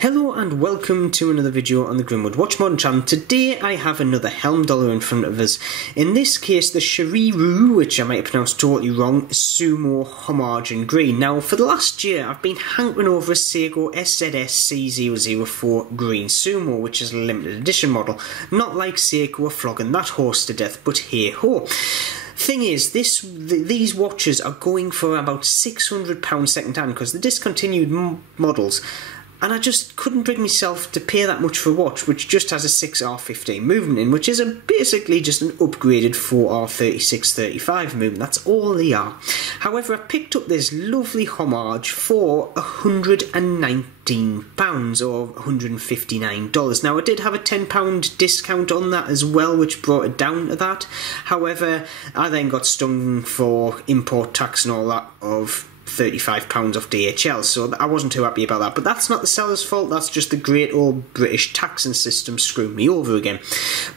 Hello and welcome to another video on the Grimwood Watch Modern channel. Today I have another Heimdallr in front of us. In this case the Shirryu, which I might have pronounced totally wrong, Sumo Homage in green. Now for the last year I've been hankering over a Seiko SZS-C004 green Sumo, which is a limited edition model. Not like Seiko are flogging that horse to death, but hey ho. Thing is, these watches are going for about £600 second hand because they're discontinued models. And I just couldn't bring myself to pay that much for a watch which just has a 6R15 movement in, which is basically just an upgraded 4R36-35 movement. That's all they are. However, I picked up this lovely Homage for £119 or $159. Now, I did have a £10 discount on that as well, which brought it down to that. However, I then got stung for import tax and all that of £35 off DHL, so I wasn't too happy about that. But that's not the seller's fault, that's just the great old British taxing system screwing me over again.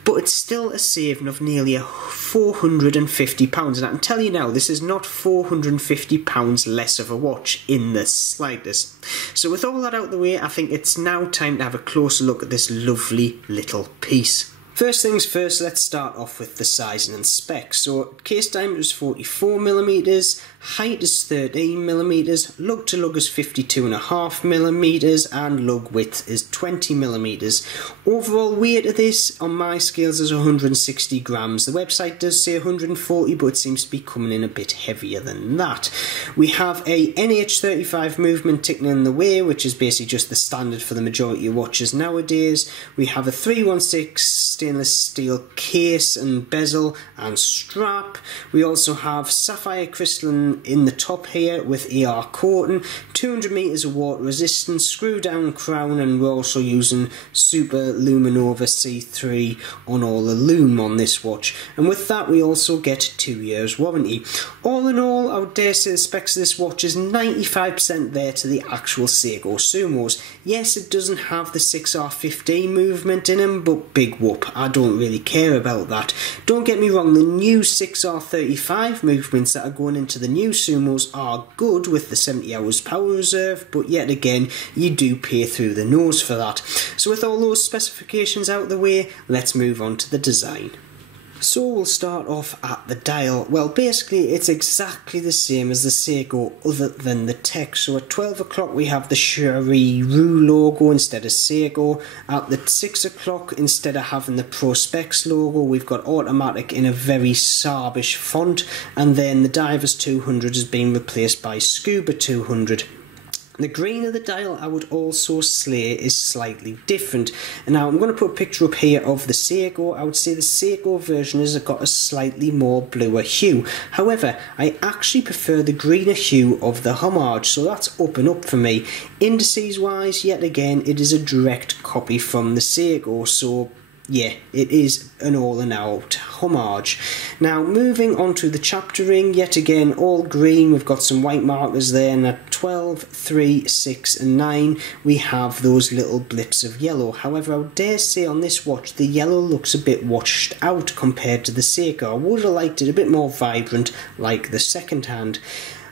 But it's still a saving of nearly £450, and I can tell you now, this is not £450 less of a watch in the slightest. So with all that out of the way, I think it's now time to have a closer look at this lovely little piece. First things first, let's start off with the sizing and specs. So case diameter is 44mm, height is 13mm, lug to lug is 52.5mm, and lug width is 20mm. Overall weight of this on my scales is 160 grams. The website does say 140, but it seems to be coming in a bit heavier than that. We have a NH35 movement ticking in the way, which is basically just the standard for the majority of watches nowadays. We have a 316 stainless steel case and bezel and strap. We also have sapphire crystalline in the top here with AR coating, 200 meters of water resistance, screw down crown, and we're also using Super Luminova C3 on all the lume on this watch. And with that we also get 2 years warranty. All in all, I would dare say the specs of this watch is 95% there to the actual Seiko Sumos. Yes, it doesn't have the 6R15 movement in them, but big whoop, I don't really care about that. Don't get me wrong, the new 6R35 movements that are going into the new Sumos are good with the 70 hours power reserve, but yet again you do pay through the nose for that. So with all those specifications out of the way, let's move on to the design. So we'll start off at the dial. Well, basically it's exactly the same as the Seiko other than the text. So at 12 o'clock we have the Shirryu logo instead of Seiko. At the 6 o'clock, instead of having the Prospex logo, we've got automatic in a very Sarbish font, and then the Divers 200 has been replaced by Scuba 200. The green of the dial, I would also say, is slightly different. And now I'm going to put a picture up here of the Seiko. I would say the Seiko version has got a slightly more bluer hue. However, I actually prefer the greener hue of the Homage, so that's up and up for me. Indices wise, yet again, it is a direct copy from the Seiko, so yeah, it is an all and out Homage. Now moving on to the chapter ring, yet again all green. We've got some white markers there, and at 12, 3, 6 and 9 we have those little blips of yellow. However, I would dare say on this watch the yellow looks a bit washed out compared to the Seiko. I would have liked it a bit more vibrant like the second hand.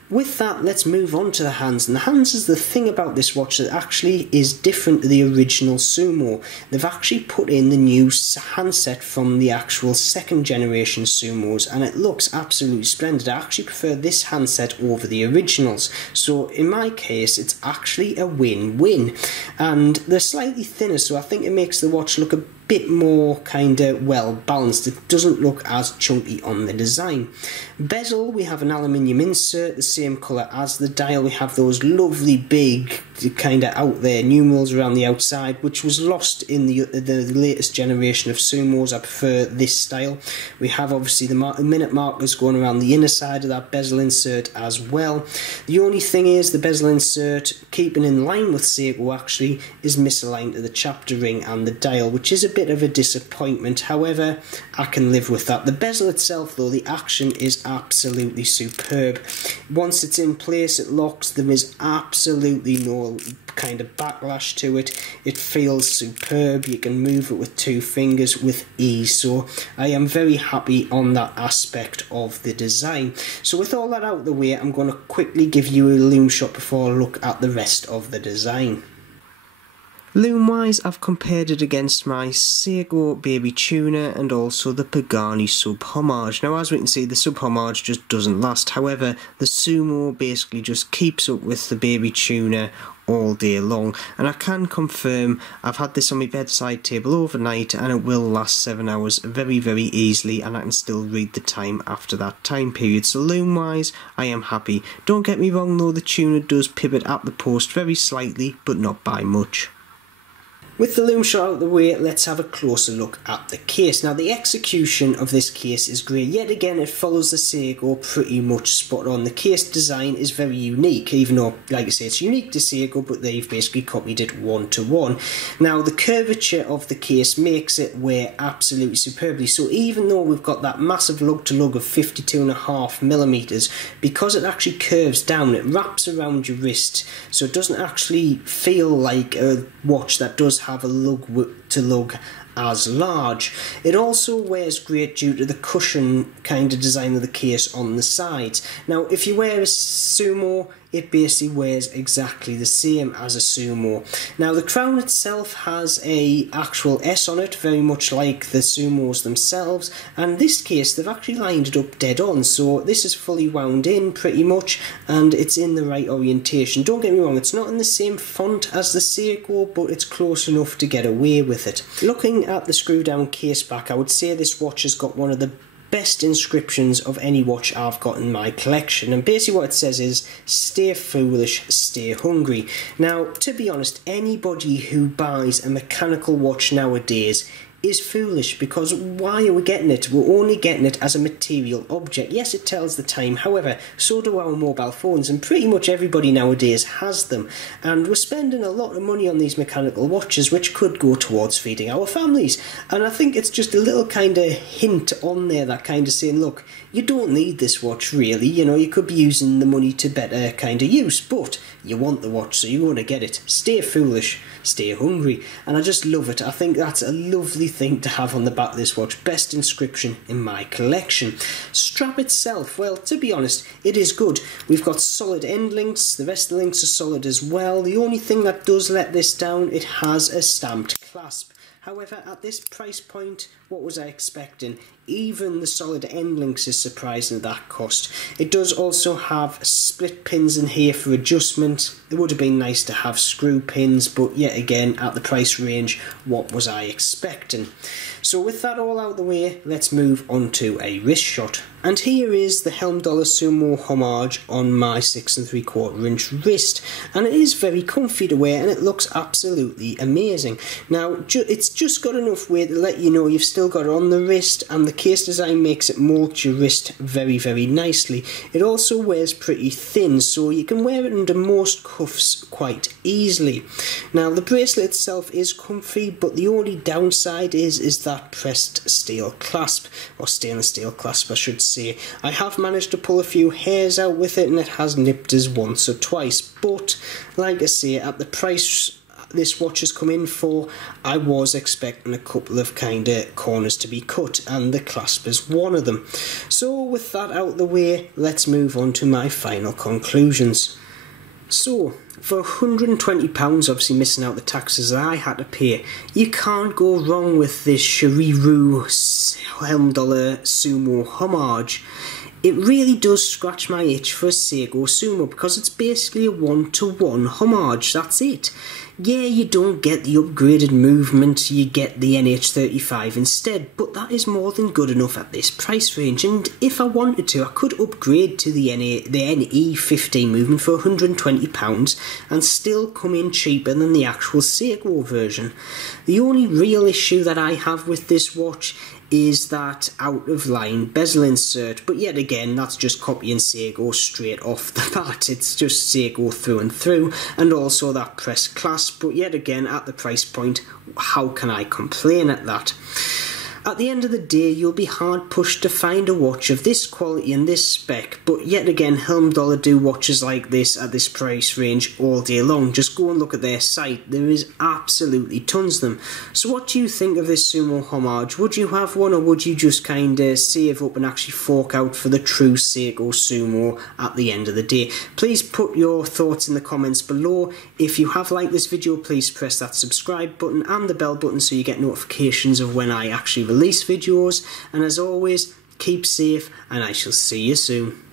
With that, let's move on to the hands, and the hands is the thing about this watch that actually is different to the original Sumo. They've actually put in the new handset from the actual second generation Sumos, and it looks absolutely splendid. I actually prefer this handset over the originals, so in my case it's actually a win-win. And they're slightly thinner, so I think it makes the watch look a bit more kind of well balanced. It doesn't look as chunky on the design. Bezel, we have an aluminium insert, the same colour as the dial. We have those lovely big kind of out there numerals around the outside, which was lost in the latest generation of Sumos. I prefer this style. We have obviously the minute markers going around the inner side of that bezel insert as well. The only thing is the bezel insert, keeping in line with Seiko actually, is misaligned to the chapter ring and the dial, which is a bit of a disappointment. However, I can live with that. The bezel itself though, the action is absolutely superb. Once it's in place, it locks. There is absolutely no kind of backlash to it. It feels superb. You can move it with 2 fingers with ease, so I am very happy on that aspect of the design. So with all that out of the way, I'm going to quickly give you a lume shot before I look at the rest of the design. Lume wise, I've compared it against my Seiko Baby Tuner and also the Pagani Sub Homage. Now as we can see, the Sub Homage just doesn't last. However, the Sumo basically just keeps up with the Baby Tuner all day long, and I can confirm I've had this on my bedside table overnight and it will last 7 hours very easily, and I can still read the time after that time period. So Lume wise, I am happy. Don't get me wrong though, the tuner does pivot at the post very slightly, but not by much. With the Lume Shot out of the way, let's have a closer look at the case. Now the execution of this case is great. Yet again, it follows the Seiko pretty much spot on. The case design is very unique, even though, like I say, it's unique to Seiko, but they've basically copied it one to one. Now the curvature of the case makes it wear absolutely superbly. So even though we've got that massive lug to lug of 52.5mm, because it actually curves down, it wraps around your wrist, so it doesn't actually feel like a watch that does have a lug to lug as large. It also wears great due to the cushion kind of design of the case on the sides. Now if you wear a Sumo, it basically wears exactly the same as a Sumo. Now the crown itself has a actual S on it, very much like the Sumos themselves, and this case they've actually lined it up dead on, so this is fully wound in pretty much and it's in the right orientation. Don't get me wrong, it's not in the same font as the Seiko, but it's close enough to get away with it. Looking at the screw down case back, I would say this watch has got one of the best inscriptions of any watch I've got in my collection, and basically what it says is stay foolish, stay hungry. Now to be honest, anybody who buys a mechanical watch nowadays is foolish, because why are we getting it? We're only getting it as a material object. Yes, it tells the time, however, so do our mobile phones, and pretty much everybody nowadays has them, and we're spending a lot of money on these mechanical watches which could go towards feeding our families. And I think it's just a little kind of hint on there that kind of saying, look, you don't need this watch really, you know, you could be using the money to better kind of use, but you want the watch, so you want to get it. Stay foolish, stay hungry. And I just love it. I think that's a lovely thing to have on the back of this watch. Best inscription in my collection. Strap itself, well, to be honest, it is good. We've got solid end links, the rest of the links are solid as well. The only thing that does let this down, it has a stamped clasp. However, at this price point, what was I expecting? Even the solid end links is surprising at that cost. It does also have split pins in here for adjustment. It would have been nice to have screw pins, but yet again, at the price range, what was I expecting? So with that all out of the way, let's move on to a wrist shot. And here is the Heimdallr Sumo Homage on my 6 3/4 inch wrist, and it is very comfy to wear and it looks absolutely amazing. Now it's just got enough weight to let you know you've still got it on the wrist, and the case design makes it mold your wrist very nicely. It also wears pretty thin, so you can wear it under most cuffs quite easily. Now the bracelet itself is comfy, but the only downside is that pressed steel clasp, or stainless steel clasp I should say. I have managed to pull a few hairs out with it and it has nipped us once or twice, but like I say, at the price this watch has come in for, I was expecting a couple of kind of corners to be cut, and the clasp is one of them. So with that out of the way, let's move on to my final conclusions. So, for £120, obviously missing out the taxes that I had to pay, you can't go wrong with this Shirryu Heimdallr Sumo Homage. It really does scratch my itch for a Seiko Sumo, because it's basically a one-to-one homage, that's it. Yeah, you don't get the upgraded movement, you get the NH35 instead, but that is more than good enough at this price range, and if I wanted to, I could upgrade to the NE15 movement for £120 and still come in cheaper than the actual Seiko version. The only real issue that I have with this watch is that out-of-line bezel insert, but yet again, that's just copying Seiko straight off the bat. It's just Seiko through and through, and also that press clasp, but yet again, at the price point, how can I complain at that? At the end of the day, you'll be hard pushed to find a watch of this quality and this spec, but yet again, Heimdallr do watches like this at this price range all day long. Just go and look at their site, there is absolutely tons of them. So what do you think of this Sumo Homage? Would you have one, or would you just kinda save up and actually fork out for the true Seiko Sumo at the end of the day? Please put your thoughts in the comments below. If you have liked this video, please press that subscribe button and the bell button so you get notifications of when I actually release videos. And as always, keep safe and I shall see you soon.